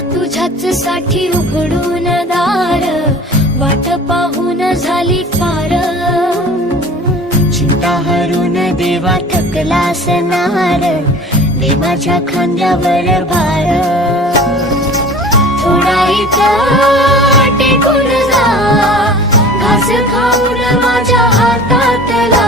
तुझ्याच साठी उघडून दार, वाट पाहून झाली पार. चिंता हरून देवा थकला असणार, दे माझ्या खांद्यावर भार. थोडा इथं टेकून जा, घास खाऊन माझ्या हातातला.